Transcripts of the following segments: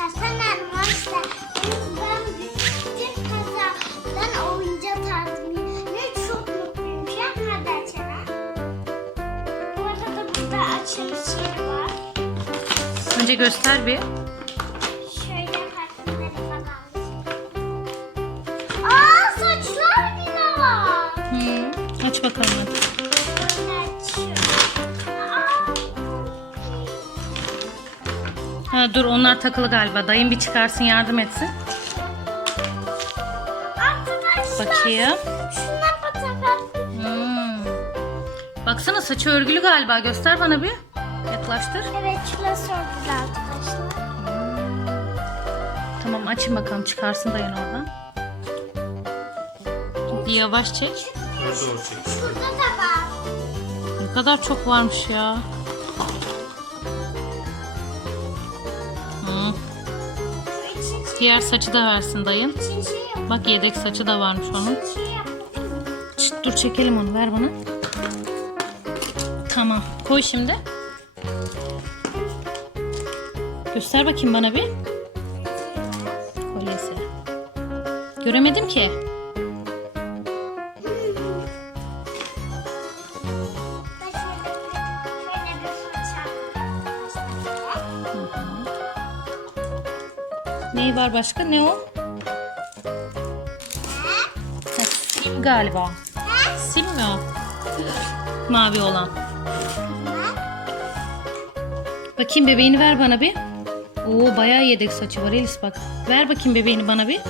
arkadaşlar sen ben bütün kazadan oyuncak aldım. Ne çok mutluyum şu an. Hadi açalım. Bu arada burada açılış yeri var. Önce göster bir. Şöyle falan. Aa saçlar bile var. Hı. Aç bakalım Ha, dur onlar takılı galiba. Dayım bir çıkarsın yardım etsin. Arkadaşlar. Bakayım. Hmm. Baksana saçı örgülü galiba. Göster bana bir. Yaklaştır. Evet şurası güzel arkadaşlar. Tamam açın bakalım çıkarsın dayın oradan. Bir yavaş çek. Şurada da var. Ne kadar çok varmış ya. Diğer saçı da versin dayın. Bak yedek saçı da varmış onun. Şşt, dur çekelim onu ver bana. Tamam koy şimdi. Göster bakayım bana bir. Kolyesi. Göremedim ki. Neyi var başka? Ne o? Sim galiba. Sim mi o? Mavi olan. Bakayım bebeğini ver bana bir. Oo bayağı yedek saçı var Elis bak. Ver bakayım bebeğini bana bir.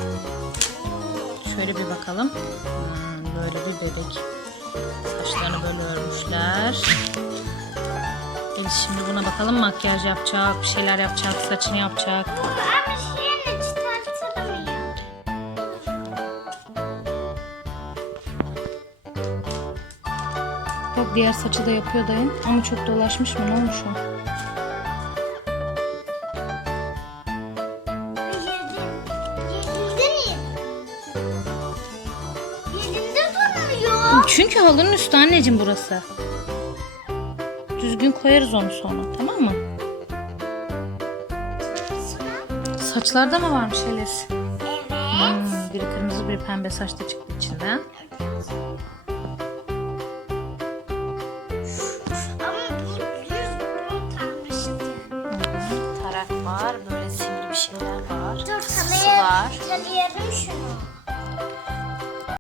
Şöyle bir bakalım. Hmm, böyle bir bebek. Saçlarını böyle örmüşler. Elis şimdi buna bakalım makyaj yapacak, bir şeyler yapacak, saçını yapacak. Bu Bak diğer saçı da yapıyor dayım. Ama çok dolaşmış mı? Ne olmuş o? Çünkü halının üstü anneciğim burası. Düzgün koyarız onu sonra tamam mı? Saçlarda mı varmış Elis? Evet. Hmm, biri kırmızı biri pembe saç da çıktı içinden. bir şeyler var. Dur Su var. kalayalım şunu.